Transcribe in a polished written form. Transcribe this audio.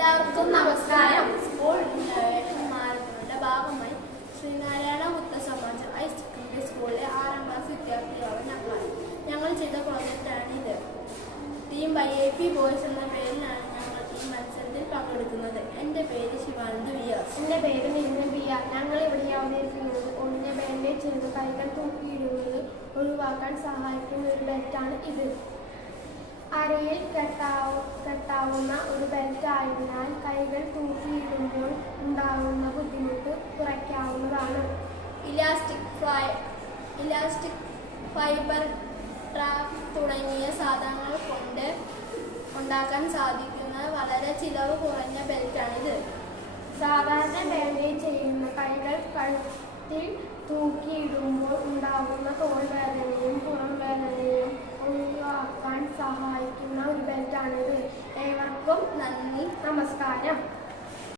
എല്ലാവർക്കും നമസ്കാരം. School innovation മാരത്തോണിന്റെ ഭാഗമായി ശ്രീനാരായണ ഗുപ്ത സമാജം ഹയർ സെക്കൻഡറി സ്കൂളിലെ 6ാം ക്ലാസ് വിദ്യാർത്ഥികളാണ് ഞങ്ങൾ ചെയ്ത പ്രോജക്റ്റാണിത്. ടീം YAP ബോയ്സ് എന്ന പേരിലാണ് ഞങ്ങൾ ഈ മത്സരത്തിൽ പങ്കെടുക്കുന്നത്. എൻ്റെ പേര് ശിവാനന്ദ് വിയാസ്. എൻ്റെ പേര് നിന്ന ബിയ. ഞങ്ങൾ ഇവിടെ അവതരിപ്പിക്കുന്നത് ഒഴിഞ്ഞ ബാൻഡേജ് ചെയ്ത് കൈകൾ തൂക്കിയിടുന്നത് ഒഴിവാക്കാൻ സഹായിക്കുന്ന ഒരു ബെൽറ്റാണ് ഇത്. അരയിൽ കെട്ടാവുന്ന ഒരു ബെൽറ്റ് ആയതിനാൽ കൈകൾ തൂക്കിയിടുമ്പോൾ ഉണ്ടാകുന്ന ബുദ്ധിമുട്ട് കുറയ്ക്കാവുന്നതാണ്. ഇലാസ്റ്റിക് ഫൈബർ ട്രാപ്പ് തുടങ്ങിയ സാധനങ്ങൾ കൊണ്ട് ഉണ്ടാക്കാൻ സാധിക്കുന്ന വളരെ ചിലവ് കുറഞ്ഞ ബെൽറ്റാണിത്. സാധാരണ ബാൻഡേജ് ചെയ്യുന്ന കൈകൾ കഴുത്തിൽ തൂക്കിയിടുമ്പോൾ ഉണ്ടാകുന്ന തോൾ വേദനയും പുറം വേദനയും ഒഴിവാക്കാൻ സഹായിക്കുന്ന ഒരു ബെൽറ്റാണിത്. ഏവർക്കും നന്ദി, നമസ്കാരം.